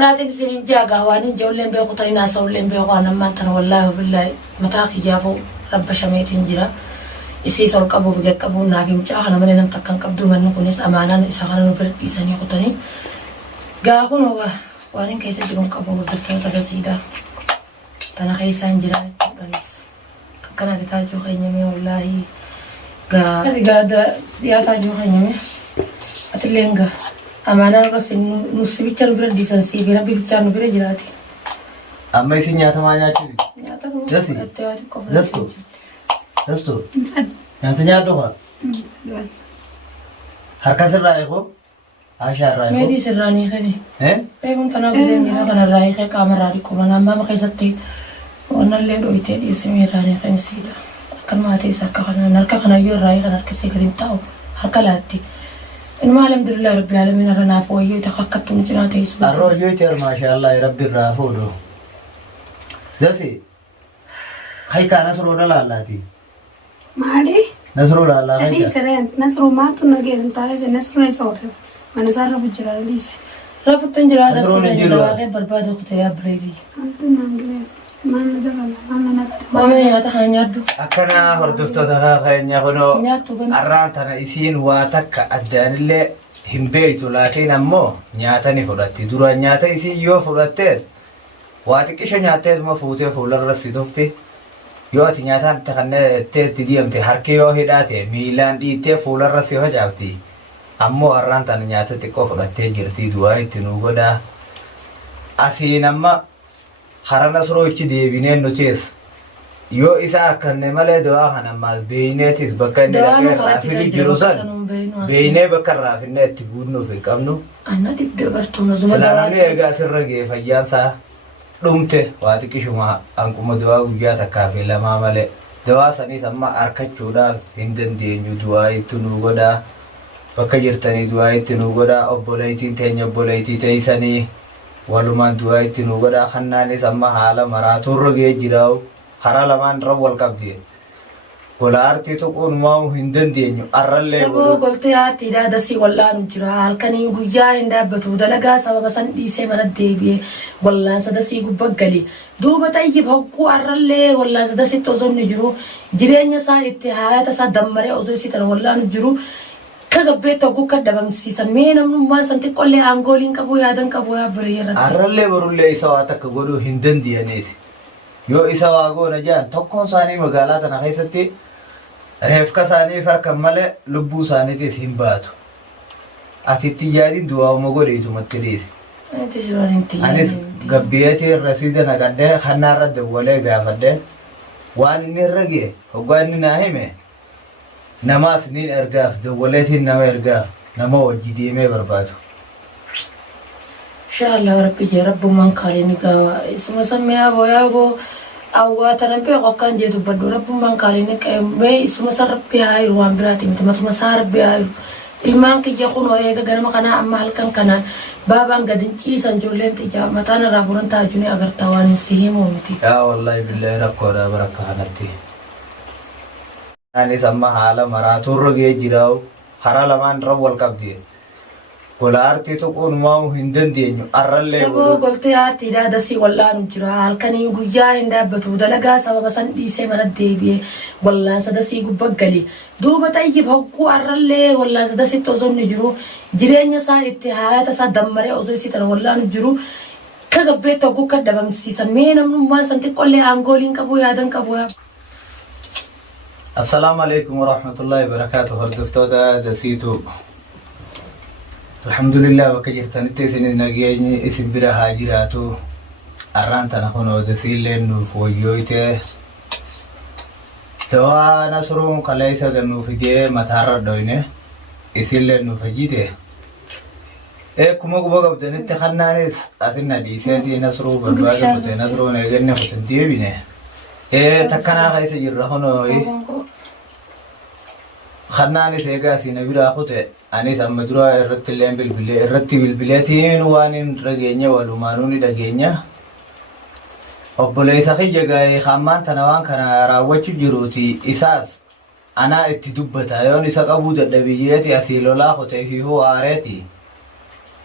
كانت سنين جاء وانين جولين بيقو ترينا سولين بيقو أنا ما ترى والله بالله متاخي جافو رب شميتين جرا isi sol kabu bigak kabu nagi mucha hana mane nam takkan kabdu man kunis amana no isa kana no ber isani kotani ga kuno wa warin kaisa jirun kabu bigak ta sida tana kaisa jira balis kana ta jo khaynya me wallahi ga da ya ta jo khaynya me atlenga amana no sin nusibichal ber disansi bira bichar no ber jirati amma isi nyata ma nyati nyata dasi dasto dasto nyatanya doha harka sirrai ko asha rai ko medi sirrani khani pun kana bize mina kana rai khe kamera ri ko mana amma khaisatti onalle do ite di semirani khani sida kan ma ate sakka kana narka kana yo rai kana kese gadin taw harka latti in ma alhamdulillah rabbil alamin rana fo yo takhakkatum jinate isu arro yo ter ma sha Allah rabbil rafo do dasi hay kana suro dalallati مالي نصرو لا لا ليس رين نصرو ما تنقي انت عايز نصرو ليس وقته ما نصر بجرا ليس رفض تنجرا هذا السنة واقع برباد أختي يا بريدي انت نانجلي ما ندغل ما ماما يا تخاني يردو أكنا هردفتو تخاخين يغنو أران تنا إسين واتك أدان اللي هم بيتو لكن أمو نياتني فرطي دورا نياتا إسين يو فرطيت واتك إيشو نياتيت ما فوتي فولر رسي تفتي yoo ati nyaataan takkanne itti diimte harki yoo hidhaate miilaan dhiittee fuularra si hojaafti ammoo har'aan tana nyaata xiqqoo fudhattee jirti du'aa itti nu godha asiin amma harana suroo ichi deebineen nutis yoo isa harkanne malee du'aa kan ammaas beeyneetis bakka inni dhaqee raafili jiru san beeynee bakka raafinne itti guudnuuf hin qabnu silaanamni eegaa sirra gee fayyaansaa dhumte waa xiqqishuma anquma du'aa guyyaa takkaa fi lamaa malee du'aa saniis amma harkachuudhaaf hin dandeenyu du'aa itti nu godha bakka jirtanii du'aa itti nu godha obboleeytiin teenya obboleeytii teeysanii walumaan du'aa itti nu godha kannaanis amma haala maraaturra gee jiraa'u karaa lamaan irra wal qabdi gola aartii tuquun maa'u hin dandeenyu arrallee saboo goltee aartii daadasii wal'aanu jira halkanii guyyaa hin dhaabbatu dalagaa sababa san dhiisee mana deebi'ee wallaansa dasii gubbagali duuba tayyib hogguu arrallee wallaansa dasitti osoo inni jiru jireenya isaa itti haayata isaa dammaree osoo isii tana wallaanu jiru kagabbeetti hogguu kan dhabamsiisa mee namnummaan san xiqqollee aangooliin qabu yaadan qabu yaa bireeyya arrallee barullee isa waa takka godhuu hin dandeeyanees yoo isa waa goona jaan tokkoon isaanii magaalaa tana keessatti reefka isaanii farkan malee lubbuu isaaniitis hin baatu atitti yaadiin du'aa'uma godheetumatti dhiise anis gabbiyeetii rasiida naqadhee kannaarra dawwalee gaafadhee waan inni irra ga'e hoggaa inni naa hime namaas nin ergaaf dawwaleetiin nama ergaaf nama wajji deemee barbaadu inshallah rabbi jee rabbumaan kaaliin gaawaa isuma sammee yaaboo awwa tarampe qokan je dubaddu rabbumaan kaaliin qeemee isuma sarabbi haayiru waan biraati miti matuma saarabbi haayiru ilmaan kiyya kunoo eega ganama kanaa amma halkan kanaan baabaan gadin ciisan ijoolleen xiyyaa mataan irraa buran taajunii agartaa waan hin si himuu miti yaa wallaahi billahi rakkoodha barakka kanatti anis amma haala maraaturra gee jiraa'u karaa lamaan irra wal qabdi gola aartii tuquun maa'u hin dandeenyu arrallee saboo goltee aartii daadasii wal'aanu jira halkanii guyyaa hin dhaabbatu dalagaa sababa san dhiisee mana deebi'ee wallaansa dasii gubbagali duuba tayyib hogguu arrallee wallaansa dasitti osoo inni jiru jireenya isaa itti haayata isaa dammaree osoo isii tana wallaanu jiru kagabbeetti hogguu kan dhabamsiisa mee namnummaan san xiqqollee aangooliin qabu yaadan qabu yaa السلام عليكم ورحمة الله وبركاته هردفتوتا دسيتو الحمد لله وكجرتني تسني نجيني اسم برا هاجراتو أرانتا نخونو دسيلين نوفويويته دوا نصرون كلايسا دنوفيته متارا دوينه اسيلين نوفجيته كما قبض بدنت خنانيس أثنى ديساتي نصرو برباجة متى نصرو نجنة فتنتيه بينه تكنا غايس جرهونو خناني سيجا سينبيرا خوته أني سامدرا الرتلين بالبلة الرتي بالبلاتين وانين رجينيا والومانوني رجينيا أبولي سخي جاي خامان تناوان كنا راوتش جروتي إساس أنا اتدبتا يوني سقابو دبيجيتي أسيلولا خوته فيه آرتي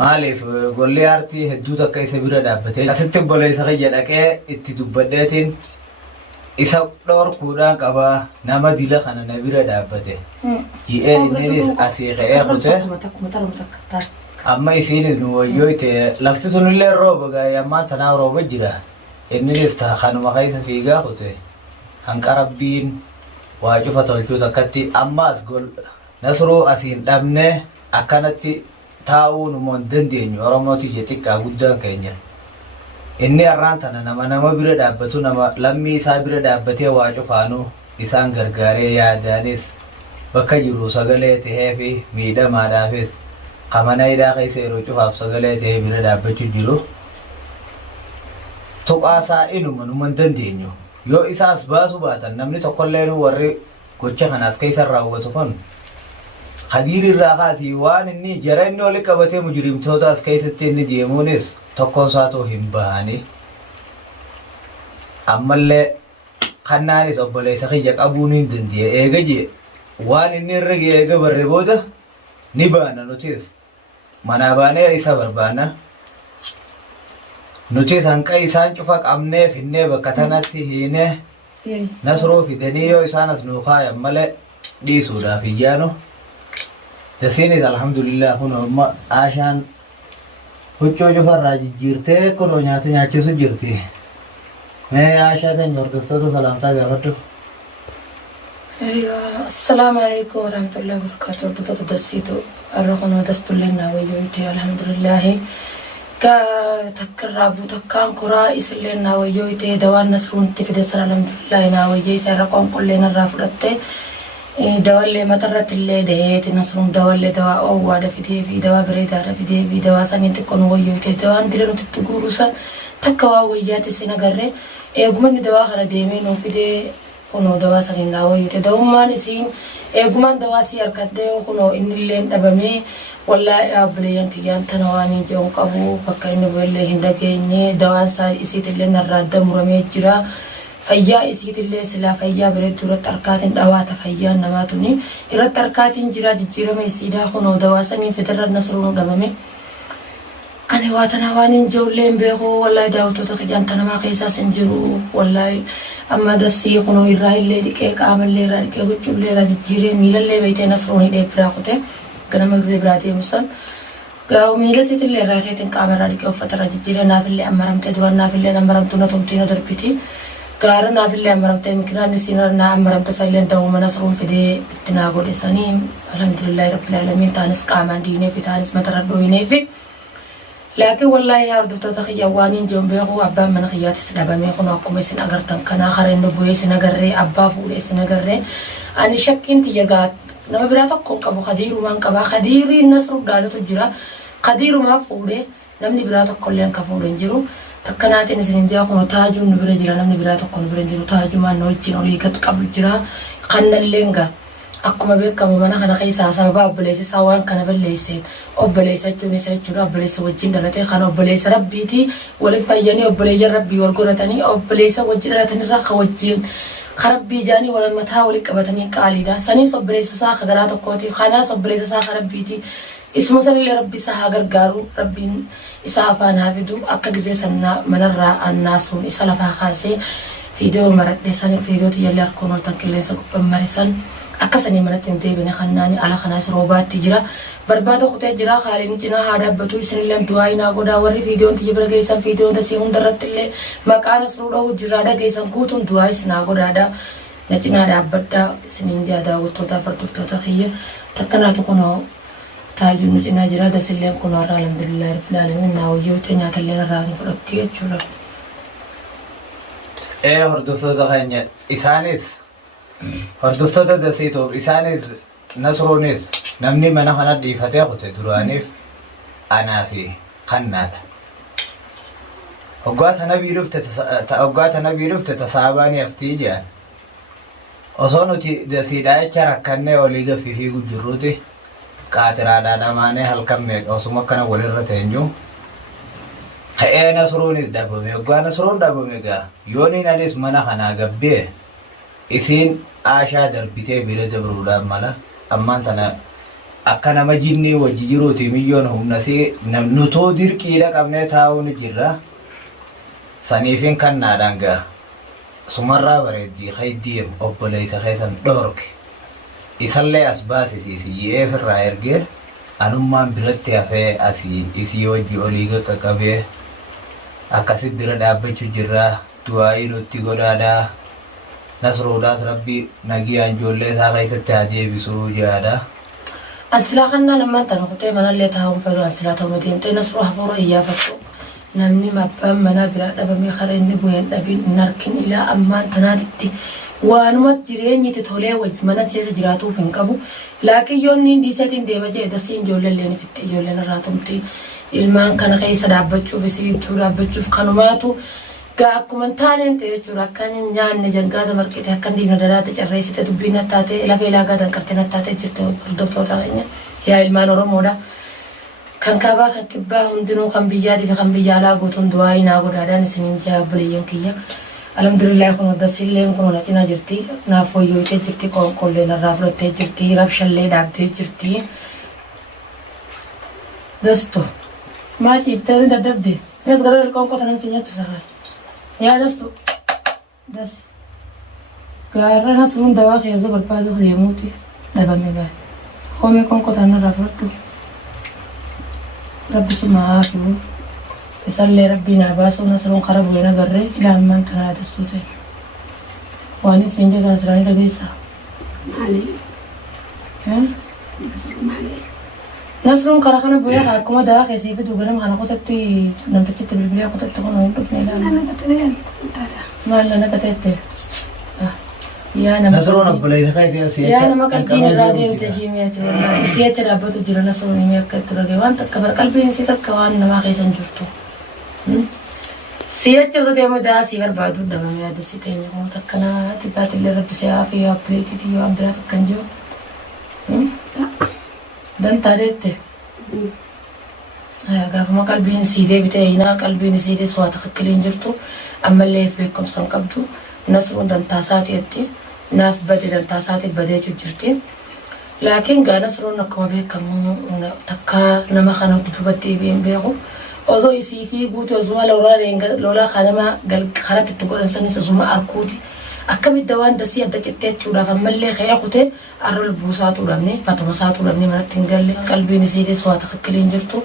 maaliif golli aartii hedduu takka isa bira dhaabbatee asitti obboleessa kiyya dhaqee itti dubbadheetiin isa dhorkuudhaan qabaa nama dila kana na bira dhaabbate ji'ee inninis asii ka'ee kute amma isiinis nu wayyooyte lafti tunillee rooba gaa'ee ammaa tanaa rooba jira inninis kanuma keessa fiigaa kute hanqa rabbiin waa cufa tolchuu takkatti ammaas gol nasruu asiin dhabne akkanatti taa'uu numoon dandeenyu oromooti je xiqqaa guddaan keenya inni arraan tana nama bira dhaabbatu nama lammii isaa bira dhaabbatee waa cufaanuu isaan gargaaree yaadaanis bakka jiru sagalee tahee fi miidhamaadhaafis qamana hidhaa keessa yeroo cufaaf sagalee tahee bira dhaabbachuu jiru tuqaasaa inuma numan dandeenyu yoo isaas baasu baatan namni tokkollee warri gocha kanaas keessa raawwatu kun Khadiir irraa kaasii waan inni jara inni oli qabatee mujrimtootaas keessatti inni deemuunis tokkoon isaatoo hin bahani ammallee kannaanis obboleessa kiyya qabuun hin danda'e eega jee waan inni irra ga'e eega barre booda ni baana nutis manaa baanee isa barbaanna nutis hanqa isaan cufa qabnee finnee bakka tanatti hiinee nasruu fidanii yoo isaan as nuu kaayan malee dhiisuudhaaf iyyaanu Dasinis alhamdulillah kuno amma ashaan huccuu cufarraa jijjiirtee kunoo nyaata nyaachisu jirti. Mee ashaatan hordoftoota salaamtaa gaafadhu. Assalaamu alaikum warahmatullahi wabarakatuh. Hordoftoota dasiitu har'a kunoo dastullee naawwayyooyti alhamdulillahi. Takkarraa buutakkaan koraa isillee naawwayyooyti dawaan nasruun itti fide sana alhamdulillahi naawwayyee isa irra qonqolleen irraa fudhatte. Dawalee matarratti illee daheeti nasruun dawalee dawaa oowwaadha fidee fi dawaa bareedaadha fidee fi dawaa saniin xiqqoo nu wayyoote dawaan dila nuti itti guuruusa takka waa wayyaatti sin agarre eegumanni dawaa kana deemee nuu fidee kunoo dawaa saniin naa wayyoote dawummaan isiin eegumaan dawaa sii harkadhee kunoo innillee dhabamee wallaahi dhaabbileeyyan kiyyaan tana waan hin jedhu qabu bakka inni bu'ellee hin dhageenye dawaan isaa isiitillee narraa adda muramee jira. Fayyaa isiitillee silaa fayyaa bareedduu irratti harkaatiin dhawaata fayyaan namaatuni irratti harkaatiin jira jijjiirama isiidhaa kunoo dawaa saniin fidirra nasruun dhabame ani waatana waan hin jeullee hin beeku wallaahi daawwattoota kiyyaan tanamaa keessaas hin jiru wallaahi amma dassii kunoo irraa illee dhiqee qaamallee irraa dhiqee huccuullee irraa jijjiiree miilallee beeytee nasruun hidhee biraa kute ganama gisee biraa deemusan gaawu miila isiitillee irraa keetiin qaama irraa dhiqee uffata irraa jijjiiree naafillee ammaramtee duraan naafillee ammaramtuu na tumtii na darbiti Gara naafillee ammaramtee mikinaan isiin na ammaramte salleen ta'uu mana suruun fidee itti naa godhesanii alhamdulillahi rabbil alamin taanis qaamaan diinee fi taanis matarra dhooyinee fi laakiin wallaahi yaa hordoftoota kiyya waan hin jiru beeku abbaan mana kiyyaatis dhabamee kun akkuma isin agartan kanaa kareen bu'ee isin agarree abbaa fuudhee isin agarree ani shakkiin tiyya gaa nama biraa tokko qabu Khadiirumaan qabaa Khadiiriin nasruuf daatatu jira Khadiirumaa fuudhee namni biraa tokkollee akka fuudhe hin jiru takkanaatiin isin jaa kun taajuun nu bira jira namni biraa tokko nu bira jiru taajumaan nu wajjin olii gad qabu jira kannallee nga akkuma beekamu mana kana keessaa sababa obboleessa waan kana balleesse obboleessa jechuun isa jechuudha obboleessa wajjin dhalatee kana obboleessa rabbiiti waliin fayyanii obboleeyyan rabbii wal godhatanii obboleessa wajjin dhalatanirraa ka wajjin karabbii jaanii wal mataa waliin qabatanii qaaliidha saniis obboleessa isaa ka garaa tokkooti kanaas obboleessa isaa ka rabbiiti isma sanillee rabbi isaa gargaaru rabbiin isa afaan hafidu akka gisee sanna manarraa annaasuun isa lafaa kaasee fiidiyoo maradhee san fiidiyoo tiyyallee harkoon ol tan qilleensa gubbaan marisan akkasanii manatti hin deebine kannaani ala kanaas roobaatti jira barbaada kutee jira haaliin cinaa haa dhaabbatu isinillee du'aa inaa godhaa warri fiidiyoon tiyya bira geessan fiidiyoon dasii hundarratti illee maqaan asiruu dha'uu jirraa dhageessan guutuun du'aa isinaa godhaadha na cinaa dhaabbadhaa isiniin jaa daawwattoota fardoftoota kiyya takkanaatu kunoo taajuun nu cinaa jira dasilleen kunoo irraa alhamdulillah rabbil alamin naa wayyoota nyaatallee irraa nu fudhatti jechuudha. Hordoftoota keenya isaanis hordoftoota dasiituuf isaanis nasruunis namni mana kana dhiifatee kute duraaniif anaa fi kannaadha. Hoggaa tana biirufte tasaabaanii haftii jedhan osoo nuti dasiidhaa jecha rakkannee olii gaffii fi gujjirruuti qaatiraadhaa dhamaanee halkan meeqa osuma akkana walirra teenyu ka'ee nasruunis dhabame hoggaa nasruun dhabame gaa yooniin anis mana kanaa gabbee isiin aashaa darbitee bira dabruudhaan mala ammaan tana akka nama jinnii wajji jiruuti miyyoon humnasii nutoo dirqiidha qabnee taa'uun jirra saniifin kan naadhaan ga'a sumarraa bareeddii haydiim obboleessa keessan dhorke isallee as baasisiisiyee firraa ergee anummaan biratti hafee asii isii wajji olii qaqqabee akkasi bira dhaabbachuu jirra du'aa'ii nutti godhaadhaa nasruudhaas rabbi nagiyaan ijoollee isaa keessatti haa deebisuu jedhaadha. Ansilaa kannaa namaan tana kutee manallee taa'uun fedhu ansilaa ta'uu deemtee nasruu hafuura iyyaafatu namni mabbaan manaa biraa dhabamee kara inni bu'een dhabiin hin arkin ilaa ammaan tanaatitti waanuma jireenyiti tolee wajji mana keessa jiraatuuf hin qabu laakiyyoonni hin dhiisatiin deema jee dasii ijoolleen ifitti ijoolleen irraa tumti ilmaan kana keessa dhaabbachuuf isii iddoo dhaabbachuuf kanumaatu gaa akkuma taaneen ta'e jechuudha akkan nyaanne jangaata marqite akkan diina dadaate carreessite dubbiin nattaate lafee laagaatan qartee nattaate jirte hordoftoota keenya yaa ilmaan Oromoodha. Kan kaabaa kan kibbaa hundinuu kan biyyaatii fi kan biyya alaa guutuun du'aa inaa godhaadhaan isiniin jaa buleeyyan kiyya. Alhamdulillah kun dasilleen kun na cina jirti naaf wayyootee jirti qoonqollee narraa fudhattee jirti rabshallee dhaabdee jirti. Dasto maa ciiftee ni daddabde mees gara qoonqoo tanan si nyaachisa kaa. Yaa dastu das gaarra nasruun dawaa keessa barbaadu deemuuti dhabame gaari hoomee qoonqoo tanan narraa fudhadhu. Rabbi sumaa fi isallee rabbii naa baasuu nasruun kara bu'een agarree ilaamaan tanaa dastuu ta'e waan isin jedhan siraanii dhageessaa. Nasruun kara kana bu'ee akkuma dawaa keessii fi duuba nama kana kutatti namtichitti bilbilee kutatti kun hin dhufne ilaalu. Maal na naqateette? Nasruun obboleessa keetii yaa nama qalbiin irraa deemte jiimiyaati wallaahi isii achi dhaabbatu jira nasruun himee akka itti dhagee waan takka bara qalbiin isii takka waan namaa keessan jirtu. Si achi osoo deemu daasii barbaadu dhabame yaada si teenya kun takka naatti baatillee rabbisee haafii yoo appileetiitii yoo abdiraa takka hin jiru. Dantaa deette. Gaafuma qalbiin sii deebitee hinaa qalbiin isii deessu waa takka kilee hin jirtu ammallee beekumsa hin qabdu nasruun dantaa isaatiitti. Naaf badee dantaa isaatiif badee jirti. Laakiin gaa nasruun akkuma beekamu takka nama kana dudubatti deebi'een beeku. Osoo isii fi guutuu osuma lolaa kanama karatti itti godhan sanis osuma arkuuti. Akkamidda waan dasii adda cittee jechuudhaaf ammallee ka'ee kutee arra lubbuusaatu dhabne matuma isaatu dhabne manatti hin galle qalbiin isii deessu waa takka kilee hin jirtu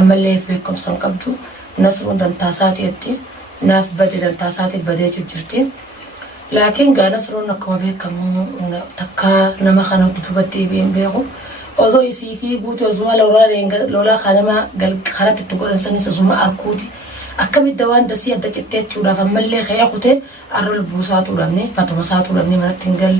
ammallee beekumsa hin qabdu nasruun dantaa isaatiitti naaf badee dantaa isaatiif badee jirti. Laakiin gaa nasruun akkuma beekamu takka nama kana dudubatti deebi'een beeku. Osoo isii fi guutuu osuma lolaa kanama karatti itti godhan sanis osuma arkuuti. Akkamidda waan dasii adda cittee jechuudhaaf ammallee ka'ee kutee arra lubbuusaatu dhabne matuma isaatu dhabne manatti hin galle.